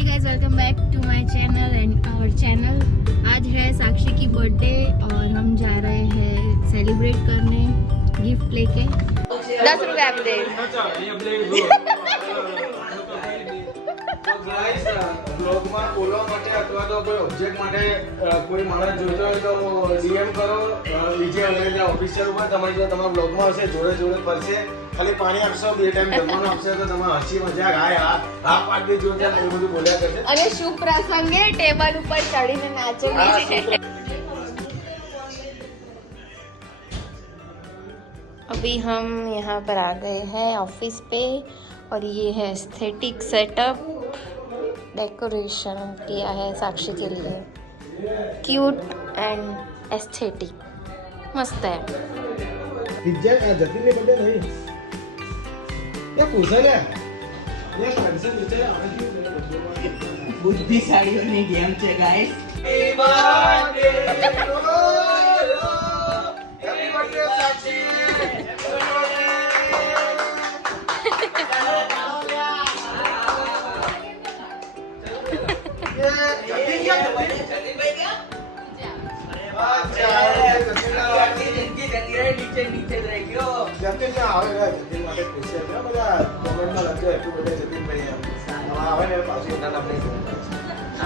Hey guys, welcome back to my channel and our channel. आज है साक्षी की birthday और हम जा रहे हैं सेलिब्रेट करने गिफ्ट लेके। 10 रुपए आप दे। બ્લોગમાં બોલવા માટે અથવા તો કોઈ ઓબ્જેક્ટ માટે કોઈ માણસ જોઈતો હોય તો ડીએમ કરો વિજય અંગ્રેજા ઓફિશિયલ ઉપર તમારી જો તમારા બ્લોગમાં હશે જોડે જોડે ફરશે ખાલી પાણી આપશો બે ટાઈમ જમવાનું આપશે તો તમારે હસી મજાક હા પાર્ટી જોડે એવું બધું બોલ્યા કરશે અને શુભ પ્રસંગે ટેબલ ઉપર ચડીને નાચેલી છે। अभी हम यहाँ पर आ गए हैं ऑफिस पे और ये है एस्थेटिक सेटअप। डेकोरेशन किया है साक्षी के लिए, क्यूट एंड एस्थेटिक, मस्त है। વિજય જતીન ને બર્થડે નહીં એ પૂછલે એ સાડસે નીચે આવે બુદ્ધિશાળીઓની ગેમ છે guys. Happy birthday happy birthday Sakshi Jatin આવે ને જતીન માટે સ્પેશિયલ છે બધા કોમેન્ટમાં લખજો હેપી બર્થડે જતીન ભાઈ આવે ને પાછું એના નામ નહીં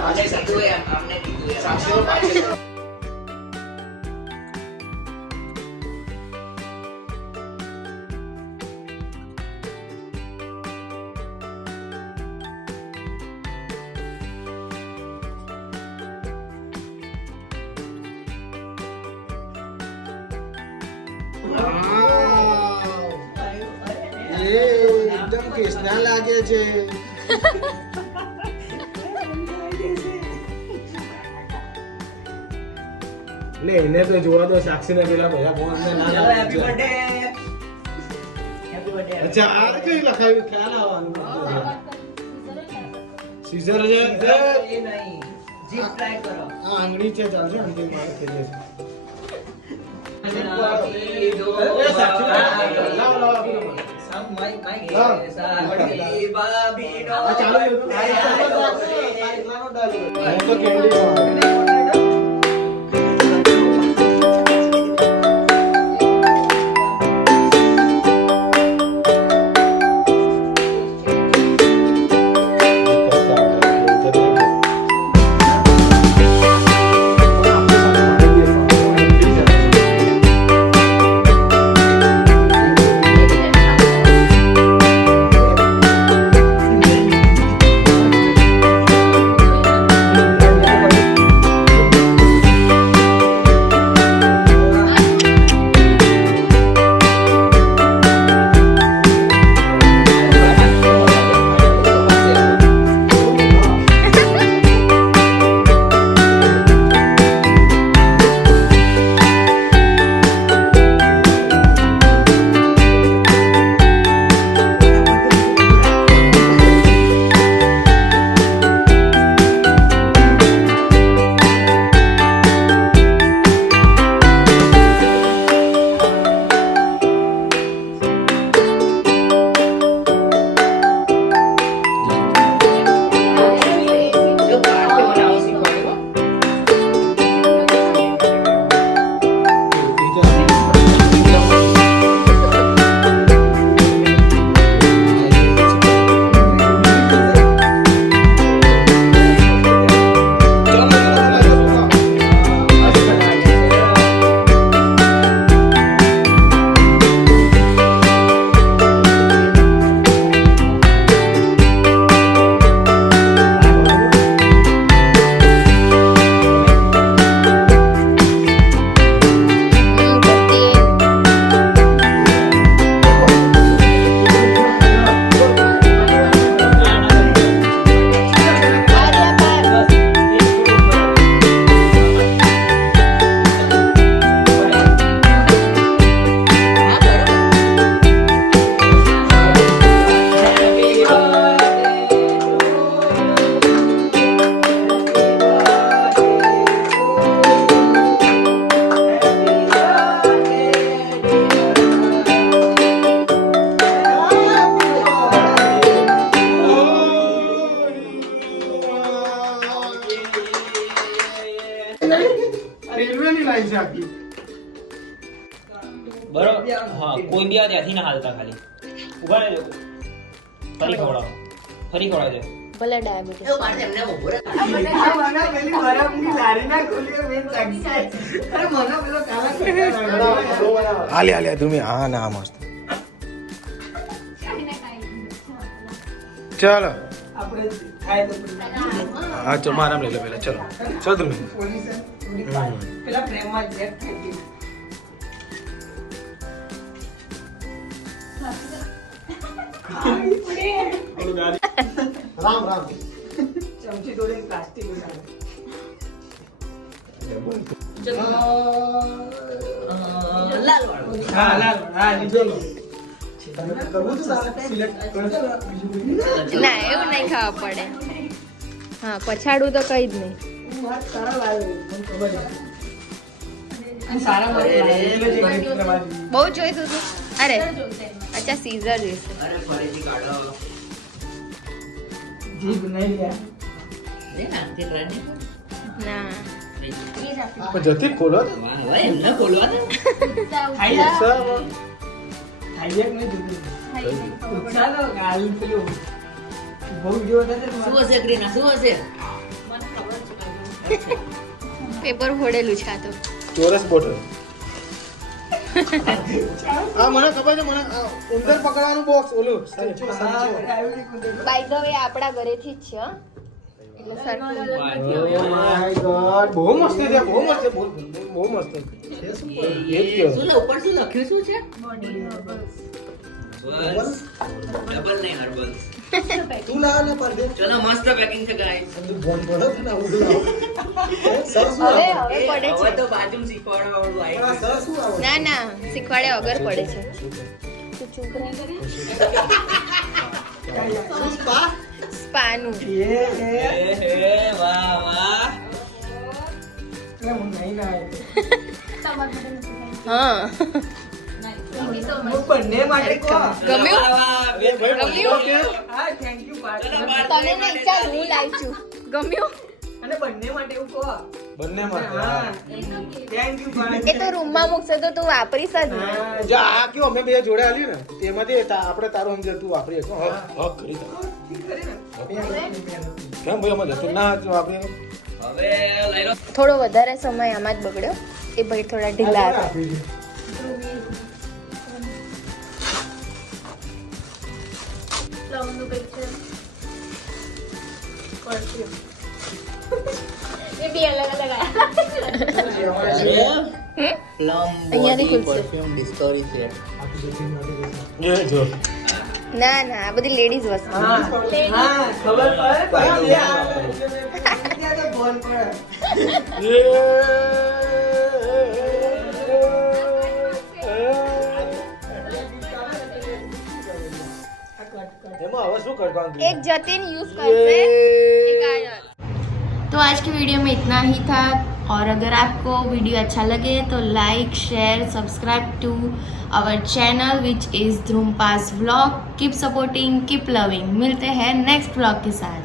આને કીધું એમ અમને કીધું એમ સાક્ષીનો પાછળ એકદમ કૃષ્ણા લાગે છે ને એને તો જોવા દો સાક્ષી ને પેલા બધા ફોન ને ના હેપી બર્થડે હેપી બર્થડે। અચ્છા આ કઈ લખાયું ખ્યાલ આવવાનું સીઝર છે એ નહીં જીપ ટ્રાય કરો। આ આંગળી છે ચાલશે આંગળી મારે થઈ જશે એ સાક્ષી લાવ લાવ આપી દો સમ માઈ હા. સાડી બાબી નો આ ચાલુ એટલાનો ડાલો હું તો કેન્ડી લાઈન છે આખી. બરોબર હા કોઈ બી આવે ત્યાંથી ના હાલતા ખાલી ઉભા રહેજો ફરી ખવડાવો દે ભલે ડાયાબિટીસ એવું મારે એમને ઊભો રહે. આ મને પેલી બરફની લારી ના ખોલી હોય મેં લાગી. અરે મને પેલો કાલા કટકા હાલે તમે હા ના મસ્ત ચાલો આપણે ખાય તો હા ચલો આરામ લઈ લો પેલા ચલો તમે પેલા પ્રેમમાં જ થઈ ગઈ. રામ ચમચી જોડે પ્લાસ્ટિક ઉડાડે. લાલ વાળો. હા લીધેલો કરવું તો સિલેક્ટ કરજો ના એવું નહીં ખાવા પડે હા પછાડું તો કઈ જ નહીં સારા લાવ્યો મને ખબર છે. સારા એટલે જ એક મિનિટ રવા દીધી. બહુ જોઈતું હતું અરે અચ્છા સીઝર જોઈશે અરે ફરીથી કાઢો. જીભ નહીં લ્યા. લે ના તે ટ્રાય નહીં. ના પણ જતી જ ખોલો ને. વાહ ભાઈ એમને ખોલવા દે. ખાઈ જશે હવે. ખાઈ એક નહીં જતી. ચાલો ગાલ પેલું બહુ જો હતા ને શું હશે ક્રીના શું હશે? પેપર ફોડેલું છે આ તો ચોરસ બોટલ આ મને ખબર છે મને આ ઉંદર પકડવાનું બોક્સ ઓલું સંચો બાય ધ વે આપણા ઘરેથી જ છે હં? એટલે સરખું ઓ માય ગોડ બહુ મસ્ત છે બહુ મસ્ત છે બહુ મસ્ત છે એ જ કયો. શું ઉપર શું લખ્યું શું છે? બસ ડબલ નહીં હર્બલ્સ. તું લાવ ને પર દે ચલો મસ્ત પેકિંગ છે ગાઈસ. તું ફોન પડો ને આવું લાવ સર શું હવે આવે હવે પડે હવે છે તો બાજુમાં શીખવાડવા વાળું આવી આ સર શું આવે ના ના શીખવાડે વગર પડે છે તું ચૂપ રહે સ્પાનું એ ગયું. વાહ વાહ. એટલે હું નહીં ના હા હું બંને માટે કહો. ગમ્યું? વાહ, વાહ. એ ભાઈ ગમ્યું? હા થેન્ક યુ તને નહીં ચાલ હું લાવી છું ગમ્યું અને બંને માટે એવું કહો. બંને માટે હા થેન્ક યુ એ તો રૂમમાં મૂકશે તો તું વાપરીશ જ ને જો આ કયો અમે બે જોડે આલી ને તેમાંથી આપણે તારું સમજે તું વાપરી શકો હક કરી દે કેમ ભાઈ અમે જતું ના વાપરી હવે લઈ લો. થોડો વધારે સમય આમાં જ બગડ્યો એ ભાઈ થોડા ઢીલા હતા અહીંયાથી ખુલશે ડિસ્કવરી છે. ના ના આ બધી લેડીઝ વસ્તુ હા ખબર પડે એમાં હવે શું કરવાનું एक जतिन यूज करते एक आया तो आज की वीडियो में इतना ही था और अगर आपको वीडियो अच्छा लगे तो like share subscribe to our channel which is ध्रुमपास vlog keep supporting keep loving मिलते हैं नेक्स्ट व्लॉग के साथ